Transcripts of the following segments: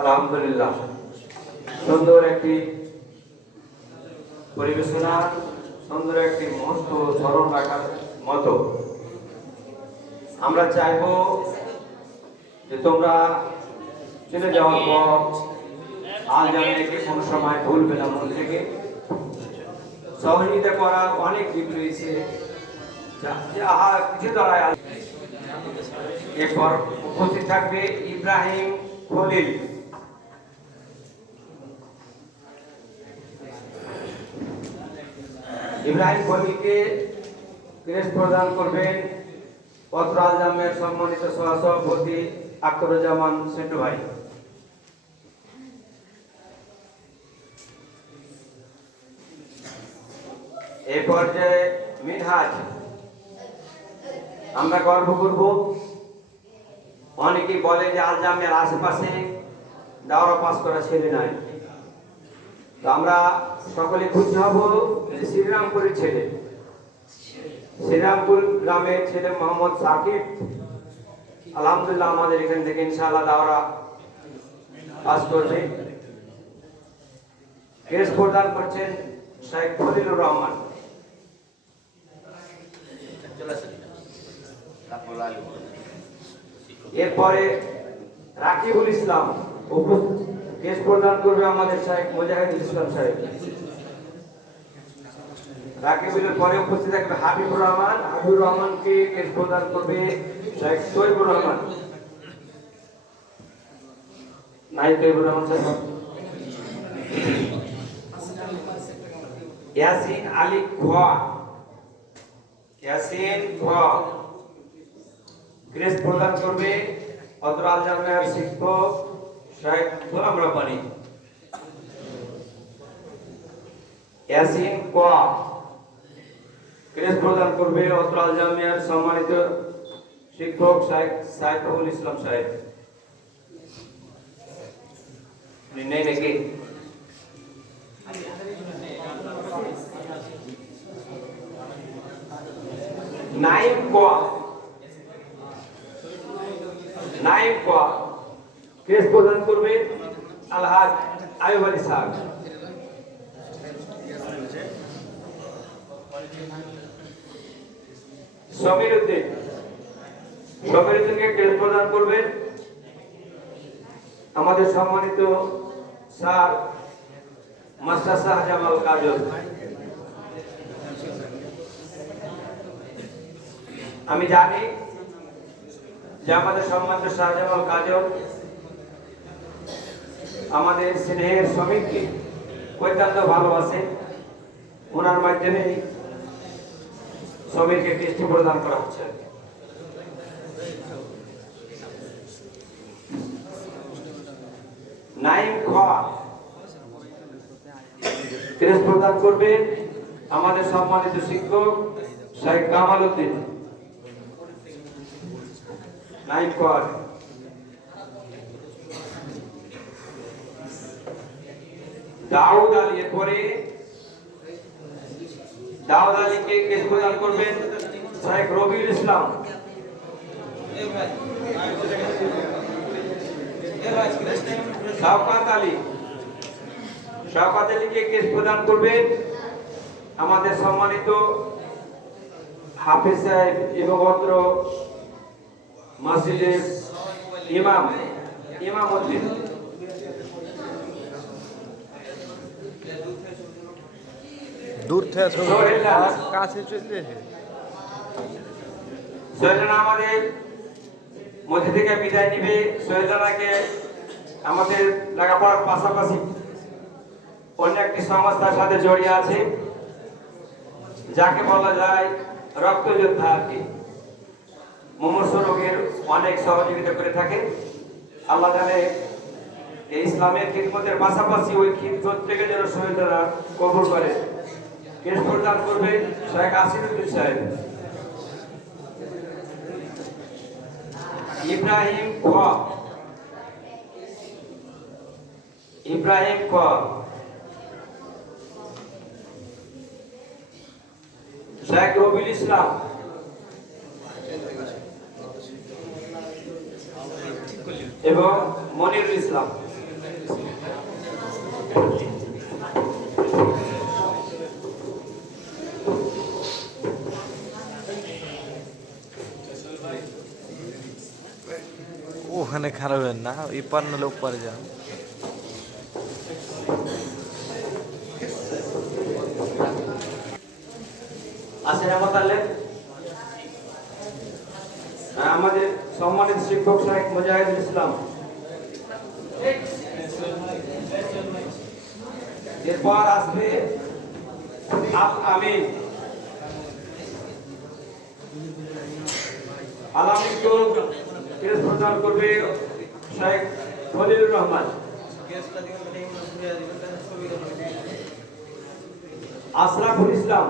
আলহামদুলিল্লাহ, সুন্দর একটি পরিবেশনা, সুন্দর একটি মুহূর্ত স্মরণ রাখার মতো। আমরা চাইব যে তোমরা চলে যাওয়ার পর আজ আমাকে কোনো সময় ভুলবে না মন থেকে। সহযোগিতা করার অনেক দিক রয়েছে, কিছু দ্বারায়। এরপর উপস্থিত থাকবে ইব্রাহিম খলিল। ইব্রাহিম খলিলকে ক্রেস্ট প্রদান করবেন অত্র আলজামের সম্মানিত সহসভাপতি আখতারুজ্জামান সেন্টু ভাই। এই পর্যায়ে মিনহাজ। আমরা গর্ব করব, অনেকেই বলে যে আলজামের আশেপাশে দাওরা পাস করা ছেলে নাই, তো আমরা সকলে খুশি হব শ্রীরামপুরের ছেলে, শ্রীরামপুর গ্রামের ছেলে মোহাম্মদ সাকিব আলহামদুলিল্লাহ আমাদের এখান থেকে ইনশাআল্লাহ দাওরা পাস করবে। ক্রেস্ট প্রদান করছেন শেখ খলিলুর রহমান। এরপরে রাকিবুল ইসলাম ক্রেস্ট প্রদান করবে আমাদের শেখ মুজাহিদুল ইসলাম সাহেব। রাকিবুলের পরে উপস্থিত থাকবে হাবিবুর রহমান। হাবিবুর রহমানকে ক্রেস্ট প্রদান করবে শেখ তৈবুর রহমান। নাই তৈবুর রহমান সাহেব। ইয়াসিন আলী খোয়া। ইয়াসিন খোয়া ক্রেস্ট প্রদান করবে অত্র আলজামের শিক্ষক শেখ গোলাম রব্বানী। ইয়াসিন খোয়া ক্রেস্ট প্রদান করবে অত্র আলজামের সম্মানিত শিক্ষক শেখ সাইফুল ইসলাম সাহেব। নেই নাকি? নাইম কোয়া। নাইম কোয়া ক্রেস্ট প্রদান করবে আলহাজ আয়ুব আলী সাহেব। সমীর উদ্দিন। সমীর উদ্দিনকে ক্রেস্ট প্রদান করবেন আমাদের সম্মানিত স্যার মাস্টার শাহজামাল কাজল। আমি জানি যে আমাদের সম্মানিত শাহজামাল কাজল আমাদের স্নেহের শ্রমিককে অত্যন্ত ভালোবাসে, ওনার মাধ্যমে শ্রমিককে কৃষ্টি প্রদান করা হচ্ছে। নাইম খোয়া ক্রেস্ট প্রদান করবেন আমাদের সম্মানিত শিক্ষক শেখ কামাল উদ্দিন। নাইম খোয়া। দাউদ আলী। এরপরে দাউদ আলীকে ক্রেস্ট প্রদান করবেন শেখ রবিউল ইসলাম। শওকত আলী। শওকত আলীকে ক্রেস্ট প্রদান করবেন আমাদের সম্মানিত হাফেজ সাহেব এবং অত্র মসজিদের ইমাম উদ্দিন। দূর থেকে কাছে চলে সোহেলানা আমাদের মধ্যে থেকে বিদায় নিবে। সোহেলানাকে আমাদের লেখাপড়ার পাশাপাশি অন্য একটি সংস্থার সাথে জড়িয়ে আছে, যাকে বলা যায় রক্তযোদ্ধা আর কি। মুমূর্ষু রোগীর অনেক সহযোগিতা করে থাকে। আল্লাহ জানে এই ইসলামের খিদমতের পাশাপাশি ওই খিদমত থেকে যেন সোহেলানা কবুল করে। ক্রেস্ট প্রদান করবে শেখ আসিরুদ্দিন সাহেব। ইব্রাহিম খোয়া। ইব্রাহিম খোয়া শেখ রবিউল ইসলাম। এবং মনিরুল ইসলাম। ওখানে খারাপ হয় না, এপার নাহলে ওপারে যান। আছেন আমার তাহলে আমাদের সম্মানিত শিক্ষক সাহেব মুজাহিদুল ইসলাম। এরপর আসবে আমিন আলামিন তো প্রদান করবে শেখ খলিলুর রহমান। আশরাফুল ইসলাম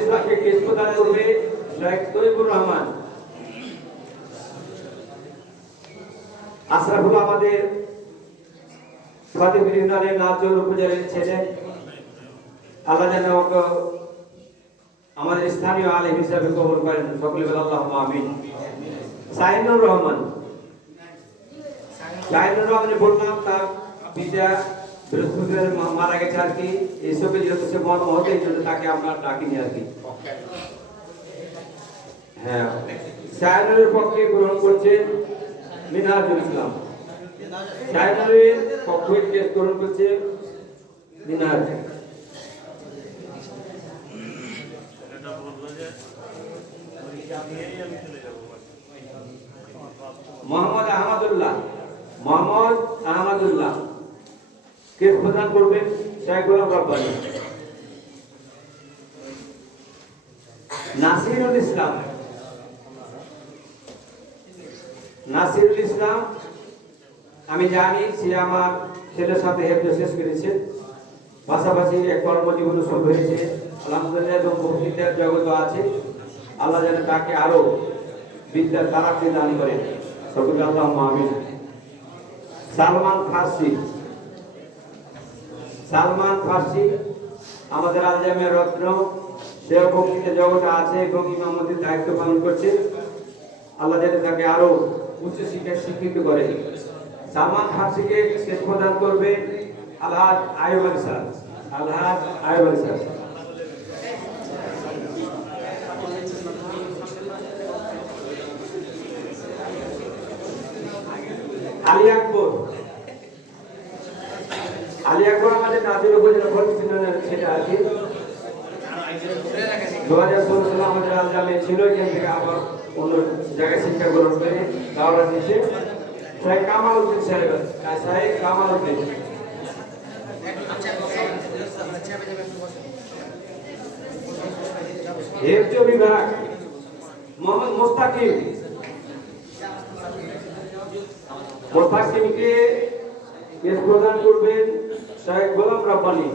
ইসলামকে কেস প্রদান করবে শেখ তৈবুর রহমান। আশরাফুল আমাদের ফাতেপুর ইউনিয়নের নাজর উপজেলার ছেলে। আল্লাহ যেন ওকে আমাদের স্থানীয় আলেম হিসাবে কবুল করেন, সকলে বলে আল্লাহুম্মা আমিন। শাহিনুর রহমান বললাম তার পিতা বৃহস্পতিবার মারা গেছে আর কি, এইসবে যেহেতু সে মর্মাহত, এই জন্য তাকে আমরা ডাকিনি আর কি। হ্যাঁ, শাহিনুরের পক্ষে গ্রহণ করছেন মিনহাজুল ইসলাম। শাহিনুরের পক্ষে কেস গ্রহণ করছে মিনহাজ। মোহাম্মদ আহমদুল্লাহ কেস প্রদান করবেন শেখ গোলাম রব্বানী। নাসিরুল ইসলাম আমি জানি সে আমার ছেলের সাথে হেফজ শেষ করেছে, পাশাপাশি এক কর্মজীবন শুরু হয়েছে আলহামদুলিল্লাহ, এবং বক্তৃতার জগৎ আছে। আল্লাহ যেন তাকে আরো বিদ্যার তারাক্কি দান করেন, সকলে আল্লাহুম্মা আমিন। সালমান ফার্সি আমাদের আল জামিয়ার রত্ন, সে বক্তৃতা জগতে আছে এবং ইমামতির দায়িত্ব পালন করছে। আল্লাহ যেন তাকে আরো উচ্চ শিক্ষায় শিক্ষিত করে। সালমান ফার্সিকে শেষ প্রদান করবে আলহাজ আইয়ুব আলী স্যার। আলী আকবর আমাদের নাজির উপজেলা ভর্তির ছেলে আর কি। 2016 সালে আমাদের আল জামিয়া ছিল, এখান থেকে আবার অন্য জায়গায় শিক্ষা গ্রহণ করে দাওরাত নিয়েছে। শেখ কামাল উদ্দিন হেফজ বিভাগ মোহাম্মদ মোস্তাকিমকে কেস প্রদান করবেন শেখ গোলাম রব্বানী।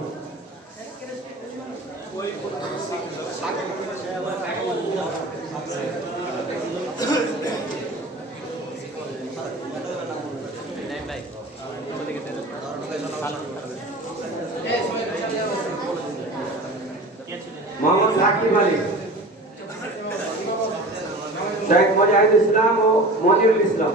মোহাম্মদ সাকিব আলী, শেখ মুজাহিদুল ইসলাম ও মনিরুল ইসলাম।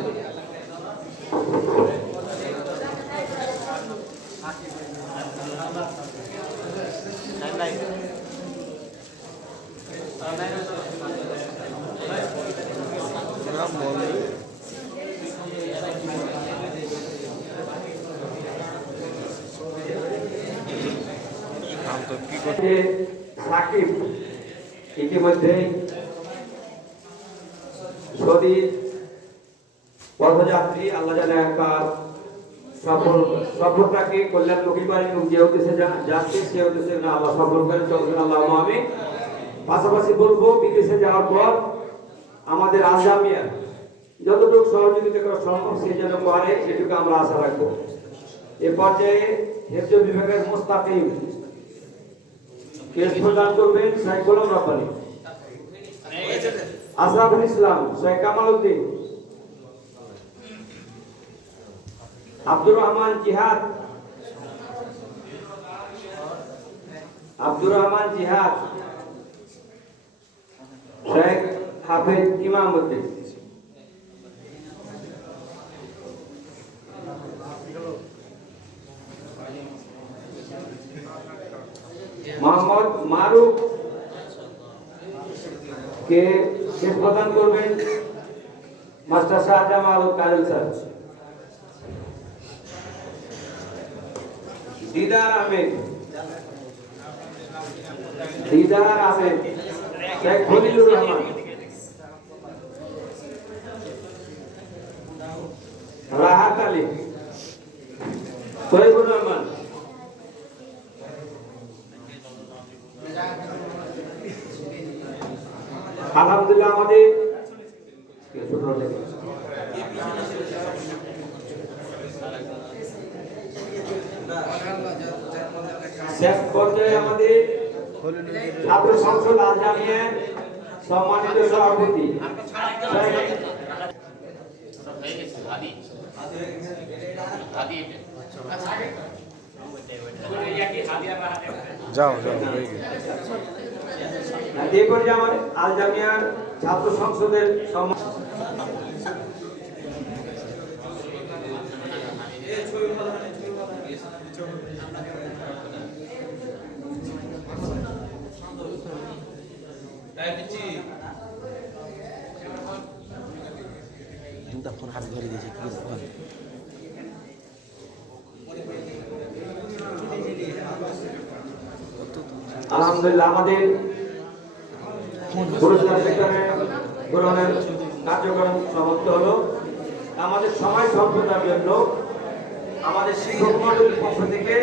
সাকিব ইতিমধ্যে শরীর পথযাত্রী, আল্লাহ জানে একবার সফলটাকে কল্যাণমুখী করেন এবং যে উদ্দেশ্যে যাচ্ছে সে উদ্দেশ্যে আল্লাহ সফল করেন, চলছেন আল্লাহুম্মা আমিন। পাশাপাশি বলবো বিদেশে যাওয়ার পর আমাদের আল জামিয়া যতটুকু সহযোগিতা করা সম্ভব সেই জন্য করে, এটুকু আমরা আশা রাখবো। এ পর্যায়ে হেফজ বিভাগের মুস্তাকিম কেস প্রদান করবেন শেখ গোলাম রব্বানী। আশরাফুল ইসলাম, শেখ কামাল উদ্দিন, আব্দুর রহমান জিহাদ, শেখ হাফেজ ইমামউদ্দিন। মোহাম্মদ মারুফ কে শেষ প্রদান করবেন মাস্টার শাহজামাল কাজল স্যার। দিদার আহমেদ, দিদার আহমেদ, শেখ খলিলুর রহমান, রাহাত আলী, তৈবুর রহমান, আলহামদুলিল্লাহ আমাদের শেষ পর্যায়ে আমাদের ছাত্র সংসদ আঞ্জামিয়ার সম্মানিত সভাপতি যাও যাও হয়ে গেছে। এই পর্যায়ে আমার আল জামিয়ার ছাত্র সংসদের ফোন হাতে ধরে দিয়েছে কি আলহামদুলিল্লাহ আমাদের পুরস্কার গ্রহণের কার্যক্রম সমাপ্ত হলো। আমাদের সময় স্বল্পতার জন্য আমাদের শিক্ষক মণ্ডলীর পক্ষ থেকে